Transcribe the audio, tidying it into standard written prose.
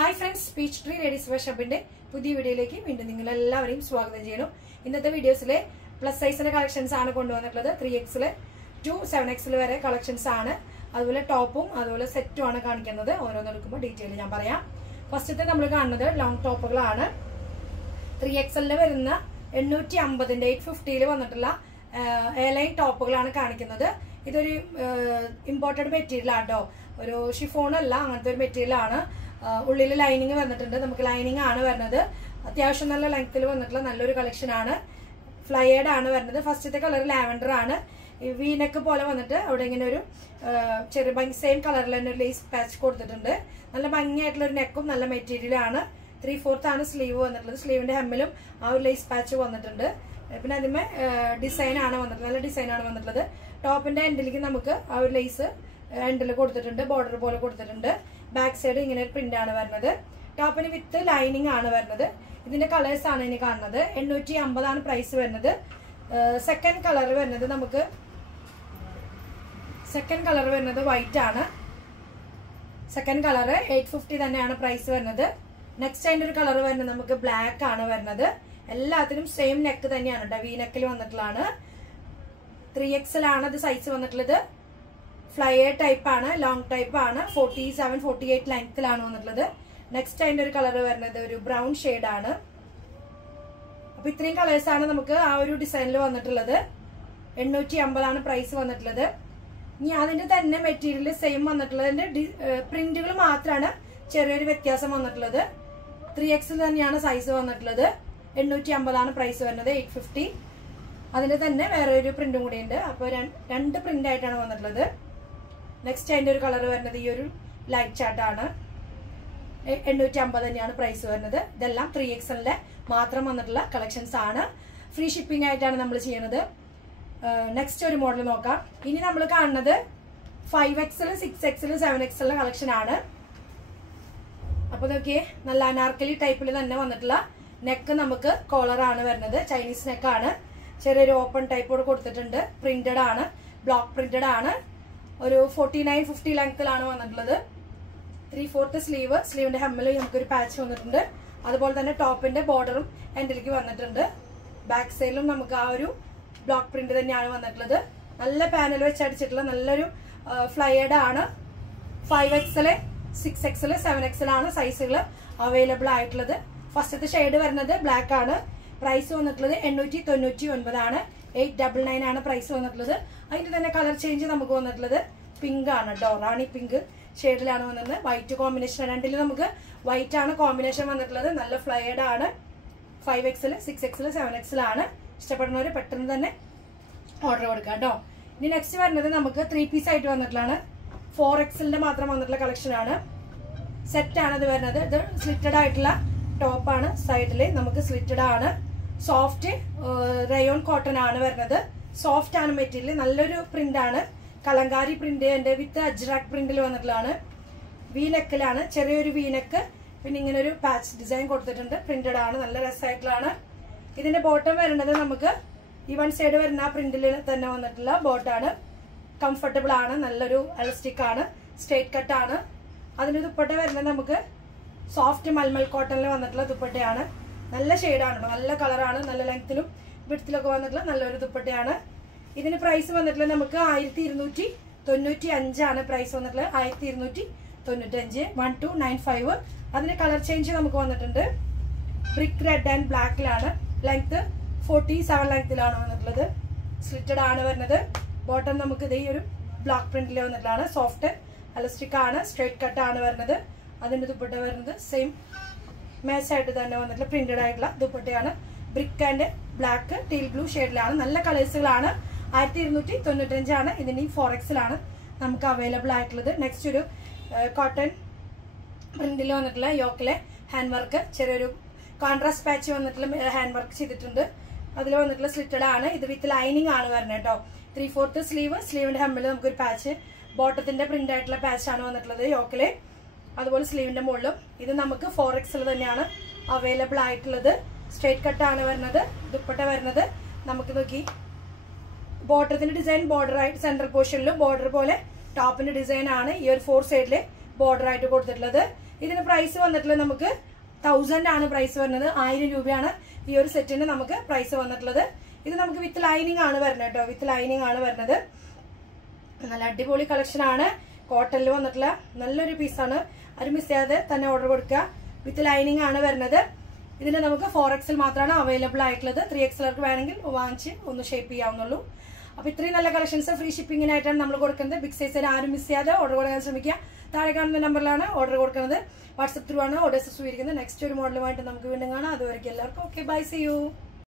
Hi friends, Peach Tree Ladies Wear Shopന്റെ പുതിയ വീഡിയോയിലേക്ക് വീണ്ടും നിങ്ങൾ എല്ലാവരെയും സ്വാഗതം ചെയ്യുന്നു. ഇന്നത്തെ വീഡിയോസിലെ പ്ലസ് സൈസിന്റെ കളക്ഷൻസ് ആണ് കൊണ്ടുവന്നിട്ടുള്ളത്. 3XL to 7XL വരെ കളക്ഷൻസ് ആണ്. അതുപോലെ ടോപ്പും അതുപോലെ സെറ്റും ആണ് കാണിക്കുന്നത്. ഓരോന്ന് എടുക്കുമ്പോൾ ഡീറ്റെയിൽ ഞാൻ പറയാം. ഫസ്റ്റത്തെ നമ്മൾ കാണുന്നത് ലോങ് ടോപ്പുകളാണ്. 3XL വരുന്ന 850ന്റെ 850ൽ വന്നിട്ടുള്ള എയർലൈൻ ടോപ്പുകളാണ് കാണിക്കുന്നത്. ഇതൊരു ഇമ്പോർട്ടഡ് മെറ്റീരിയൽ ആട്ടോ, ഒരു ഷിഫോൺ അല്ല, അങ്ങനത്തെ ഒരു മെറ്റീരിയൽ ആണ്. ഉള്ളിൽ ലൈനിങ് വന്നിട്ടുണ്ട്. നമുക്ക് ലൈനിങ് ആണ് വരുന്നത്. അത്യാവശ്യം നല്ല ലെങ്ത്തിൽ വന്നിട്ടുള്ള നല്ലൊരു കളക്ഷൻ ആണ്. ഫ്ലയേഡ് ആണ് വരുന്നത്. ഫസ്റ്റത്തെ കളർ ലാവൻഡർ ആണ്. വീനക്ക് പോലെ വന്നിട്ട് അവിടെ ഇങ്ങനെ ഒരു ചെറിയ സെയിം കളറിൽ തന്നെ ഒരു ലേസ് പാച്ച് കൊടുത്തിട്ടുണ്ട്. നല്ല ഭംഗിയായിട്ടുള്ള ഒരു നെക്കും നല്ല മെറ്റീരിയൽ ആണ്. 3/4 ആണ് സ്ലീവ് വന്നിട്ടുള്ളത്. സ്ലീവിന്റെ ഹെമ്മിലും ആ ഒരു ലേസ് പാച്ച് വന്നിട്ടുണ്ട്. പിന്നെ അതിന്മേ ഡിസൈൻ ആണ് വന്നിട്ടുള്ളത്. നല്ല ഡിസൈൻ ആണ് വന്നിട്ടുള്ളത്. ടോപ്പിന്റെ എൻഡിലേക്ക് നമുക്ക് ആ ഒരു ലേസ് എൻഡിൽ കൊടുത്തിട്ടുണ്ട്. ബോർഡർ പോലെ കൊടുത്തിട്ടുണ്ട്. ബാക്ക് സൈഡ് ഇങ്ങനെ ഒരു പ്രിന്റ് ആണ് വരുന്നത്. ടോപ്പിന് വിത്ത് ലൈനിങ് ആണ് വരുന്നത്. ഇതിന്റെ കളേഴ്സ് ആണ് ഇനി കാണുന്നത്. 850 ആണ് പ്രൈസ് വരുന്നത്. സെക്കൻഡ് കളർ വരുന്നത് നമുക്ക് വൈറ്റ് ആണ്. സെക്കൻഡ് കളർ 850 തന്നെയാണ് പ്രൈസ് വരുന്നത്. നെക്സ്റ്റ് അതിന്റെ ഒരു കളർ വരുന്നത് നമുക്ക് ബ്ലാക്ക് ആണ് വരുന്നത്. എല്ലാത്തിനും സെയിം നെക്ക് തന്നെയാണ് കേട്ടോ. വി നെക്കിൽ വന്നിട്ടുള്ളതാണ്. 3XL ആണ് ഇത് സൈസ് വന്നിട്ടുള്ളത്. ഫ്ലയർ ടൈപ്പ് ആണ്, ലോങ് ടൈപ്പ് ആണ്. 47-48 ലെങ്ത്തിലാണ് വന്നിട്ടുള്ളത്. നെക്സ്റ്റ് അതിന്റെ ഒരു കളർ വരുന്നത് ഒരു ബ്രൗൺ ഷെയ്ഡ് ആണ്. അപ്പൊ ഇത്രയും കളേഴ്സ് ആണ് നമുക്ക് ആ ഒരു ഡിസൈനിൽ വന്നിട്ടുള്ളത്. 850 ആണ് പ്രൈസ് വന്നിട്ടുള്ളത്. ഇനി അതിന്റെ തന്നെ മെറ്റീരിയൽ സെയിം വന്നിട്ടുള്ളതിന്റെ പ്രിന്റുകൾ മാത്രമാണ് ചെറിയൊരു വ്യത്യാസം വന്നിട്ടുള്ളത്. 3XL തന്നെയാണ് സൈസ് വന്നിട്ടുള്ളത്. 850 ആണ് പ്രൈസ് വരുന്നത്. 850. അതിന്റെ തന്നെ വേറെ ഒരു പ്രിന്റും കൂടി ഉണ്ട്. അപ്പൊ രണ്ട് പ്രിന്റ് ആയിട്ടാണ് വന്നിട്ടുള്ളത്. നെക്സ്റ്റ് അതിന്റെ ഒരു കളർ വരുന്നത് ഈ ഒരു ലൈറ്റ് ചാർട്ട് ആണ്. 850 തന്നെയാണ് പ്രൈസ് വരുന്നത്. ഇതെല്ലാം 3XL മാത്രം വന്നിട്ടുള്ള കളക്ഷൻസ് ആണ്. ഫ്രീ ഷിപ്പിംഗ് ആയിട്ടാണ് നമ്മൾ ചെയ്യുന്നത്. നെക്സ്റ്റ് ഒരു മോഡൽ നോക്കാം. ഇനി നമ്മൾ കാണുന്നത് 5XL, 6XL, 7XL കളക്ഷൻ ആണ്. അപ്പൊ നോക്കിയേ, നല്ല അനാർക്കലി ടൈപ്പിൽ തന്നെ വന്നിട്ടുള്ള നെക്ക് നമുക്ക് കോളർ ആണ് വരുന്നത്. ചൈനീസ് നെക്കാണ്. ചെറിയൊരു ഓപ്പൺ ടൈപ്പോട് കൊടുത്തിട്ടുണ്ട്. പ്രിന്റഡ് ആണ്, ബ്ലോക്ക് പ്രിന്റഡ് ആണ്. ഒരു 49-50 ലെങ്ത്തിലാണ് വന്നിട്ടുള്ളത്. 3/4 സ്ലീവ്. സ്ലീവിന്റെ ഹെമ്മിൽ നമുക്കൊരു പാച്ച് വന്നിട്ടുണ്ട്. അതുപോലെ തന്നെ ടോപ്പിന്റെ ബോർഡറും എൻഡിലേക്ക് വന്നിട്ടുണ്ട്. ബാക്ക് സൈഡിലും നമുക്ക് ആ ഒരു ബ്ലോക്ക് പ്രിന്റ് തന്നെയാണ് വന്നിട്ടുള്ളത്. നല്ല പാനൽ വെച്ച് അടിച്ചിട്ടുള്ള നല്ലൊരു ഫ്ലയേഡ് ആണ്. 5XL, 6XL, 7XL ആണ് സൈസുകൾ അവൈലബിൾ ആയിട്ടുള്ളത്. ഫസ്റ്റത്തെ ഷെയ്ഡ് വരുന്നത് ബ്ലാക്ക് ആണ്. പ്രൈസ് വന്നിട്ടുള്ളത് 899 ആണ്. 899 ആണ് പ്രൈസ് വന്നിട്ടുള്ളത്. അതിന്റെ തന്നെ കളർ ചേഞ്ച് നമുക്ക് വന്നിട്ടുള്ളത് പിങ്ക് ആണ് കേട്ടോ. റാണി പിങ്ക് ഷെയ്ഡിലാണ് വന്നിട്ടുള്ളത്. White combination. രണ്ടിൽ നമുക്ക് വൈറ്റ് ആണ് കോമ്പിനേഷൻ വന്നിട്ടുള്ളത്. നല്ല ഫ്ലയേഡ് ആണ്. 5XL, 6XL, 7XL ആണ്. ഇഷ്ടപ്പെടുന്നവർ പെട്ടെന്ന് തന്നെ ഓർഡർ കൊടുക്കാം കേട്ടോ. ഇനി നെക്സ്റ്റ് വരുന്നത് നമുക്ക് 3 പീസ് ആയിട്ട് വന്നിട്ടുള്ളതാണ്. 4XL മാത്രം വന്നിട്ടുള്ള കളക്ഷൻ ആണ്. സെറ്റ് ആണ് ഇത് വരുന്നത്. ഇത് സ്ലിറ്റഡ് ആയിട്ടുള്ള ടോപ്പാണ്. സൈഡില് നമുക്ക് സ്ലിറ്റഡ് ആണ്. സോഫ്റ്റ് റയോൺ കോട്ടൺ ആണ് വരുന്നത്. സോഫ്റ്റ് ആണ് മെറ്റീരിയൽ. നല്ലൊരു പ്രിന്റ് ആണ്. കലങ്കാരി പ്രിന്റ് വിത്ത് അജ്രാക് പ്രിന്റിൽ വന്നിട്ടുള്ളതാണ്. വീനെക്കിലാണ്. ചെറിയൊരു വീനെക്ക്. പിന്നെ ഇങ്ങനെ ഒരു പാച്ച് ഡിസൈൻ കൊടുത്തിട്ടുണ്ട്. പ്രിന്റഡ് ആണ്. നല്ല രസമായിട്ടുള്ളതാണ്. ഇതിന്റെ ബോട്ടം വരുന്നത് നമുക്ക് ഈ വൺ സൈഡ് വരുന്ന ആ പ്രിന്റിൽ തന്നെ വന്നിട്ടുള്ള ബോട്ടാണ്. കംഫർട്ടബിൾ ആണ്. നല്ലൊരു എലാസ്റ്റിക് ആണ്. സ്ട്രേറ്റ് കട്ട് ആണ്. അതിന്റെ ദുപ്പട്ട വരുന്നത് നമുക്ക് സോഫ്റ്റ് മൽമൽ കോട്ടണിൽ വന്നിട്ടുള്ള ദുപ്പട്ടയാണ്. നല്ല ഷെയ്ഡാണ്. നല്ല കളറാണ്. നല്ല ലെങ്ത്തിലും വിഡ്ത്തിലൊക്കെ വന്നിട്ടുള്ള നല്ലൊരു ദുപ്പട്ടയാണ്. ഇതിന് പ്രൈസ് വന്നിട്ടുള്ളത് നമുക്ക് 1295 ആണ് പ്രൈസ് വന്നിട്ടുള്ളത്. 1295. 1295. അതിന്റെ കളർ ചേഞ്ച് നമുക്ക് വന്നിട്ടുണ്ട്. ബ്രിക്ക് റെഡ് ആൻഡ് ബ്ലാക്കിലാണ്. ലെങ്ത് 47 ലെങ്ത്തിലാണ് വന്നിട്ടുള്ളത്. സ്ലിറ്റഡ് ആണ് വരുന്നത്. ബോട്ടം നമുക്ക് ഇതേ ഒരു ബ്ലാക്ക് പ്രിന്റിൽ വന്നിട്ടുള്ളതാണ്. സോഫ്റ്റ് എലാസ്റ്റിക് ആണ്. സ്ട്രേറ്റ് കട്ട് ആണ് വരുന്നത്. അതിന്റെ ദുപ്പട്ട വരുന്നത് സെയിം മാച്ച് ആയിട്ട് തന്നെ വന്നിട്ടുള്ള പ്രിന്റഡ് ആയിട്ടുള്ള ദുപ്പട്ടയാണ്. Brick and black teal blue ഷെയ്ഡിലാണ്. നല്ല കളേഴ്സുകളാണ്. 1295 ആണ്. ഇതിന് 4XL ആണ് നമുക്ക് അവൈലബിൾ ആയിട്ടുള്ളത്. നെക്സ്റ്റ് ഒരു കോട്ടൺ പ്രിന്റിൽ വന്നിട്ടുള്ള യോക്കിലെ ഹാൻഡ് വർക്ക്, ചെറിയൊരു കോൺട്രാസ്റ്റ് പാച്ച് വന്നിട്ടുള്ള ഹാൻഡ് വർക്ക് ചെയ്തിട്ടുണ്ട്. അതിൽ വന്നിട്ടുള്ള സ്ലിറ്റഡ് ആണ്. ഇത് വിത്ത് ലൈനിങ് ആണ് വരുന്നത് കേട്ടോ. 3/4 സ്ലീവ്. സ്ലീവിന്റെ ഹമ്മിൽ നമുക്കൊരു പാച്ച്, ബോട്ടത്തിന്റെ പ്രിന്റ് ആയിട്ടുള്ള പാച്ച് ആണ് വന്നിട്ടുള്ളത് യോക്കിലെ. അതുപോലെ സ്ലീവിന്റെ മുകളിലും. ഇത് നമുക്ക് 4XL തന്നെയാണ് അവൈലബിൾ ആയിട്ടുള്ളത്. സ്ട്രേറ്റ് കട്ട് ആണ് വരുന്നത്. ദുപ്പട്ട വരുന്നത് നമുക്ക് നോക്കി ബോട്ടത്തിന്റെ ഡിസൈൻ ബോർഡർ ആയിട്ട് സെൻട്രൽ പോർഷനിലും ബോർഡർ പോലെ ടോപ്പിന്റെ ഡിസൈൻ ആണ് ഈ ഒരു 4 സൈഡില് border ആയിട്ട് കൊടുത്തിട്ടുള്ളത്. ഇതിന് പ്രൈസ് വന്നിട്ടുള്ളത് നമുക്ക് 1000 ആണ് പ്രൈസ് വരുന്നത്. 1000 രൂപയാണ് ഈ ഒരു സെറ്റിന് നമുക്ക് പ്രൈസ് വന്നിട്ടുള്ളത്. ഇത് നമുക്ക് വിത്ത് ലൈനിങ് ആണ് വരുന്നത് കേട്ടോ. വിത്ത് ലൈനിങ് ആണ് വരുന്നത്. നല്ല അടിപൊളി കളക്ഷൻ ആണ്. കോട്ടണിൽ വന്നിട്ടുള്ള നല്ലൊരു പീസാണ്. ആരും മിസ് ചെയ്യാതെ തന്നെ ഓർഡർ കൊടുക്കുക. വിത്ത് ലൈനിങ് ആണ് വരുന്നത്. ഇതിന് നമുക്ക് 4XL മാത്രമാണ് അവൈലബിൾ ആയിട്ടുള്ളത്. 3XLർക്ക് വേണമെങ്കിൽ വാങ്ങിച്ച് ഒന്ന് ഷേപ്പ് ചെയ്യാവുന്നുള്ളൂ. അപ്പൊ ഇത്രയും നല്ല കളക്ഷൻസ് ഫ്രീ ഷിപ്പിങ്ങിനായിട്ടാണ് നമ്മൾ കൊടുക്കുന്നത്. ബിഗ് സൈസിന് ആരും മിസ് ചെയ്യാതെ ഓർഡർ കൊടുക്കാൻ ശ്രമിക്കുക. താഴെ കാണുന്ന നമ്പറിലാണ് ഓർഡർ കൊടുക്കുന്നത്. വാട്സ്ആപ്പ് ത്രൂ ആണ് ഓർഡേഴ്സ് സ്വീകരിക്കുന്നത്. നെക്സ്റ്റ് ഒരു മോഡലുമായിട്ട് നമുക്ക് വീണ്ടും കാണാം. അതുവരെയ്ക്കും എല്ലാവർക്കും ഓക്കെ, ബൈ, സീ യു.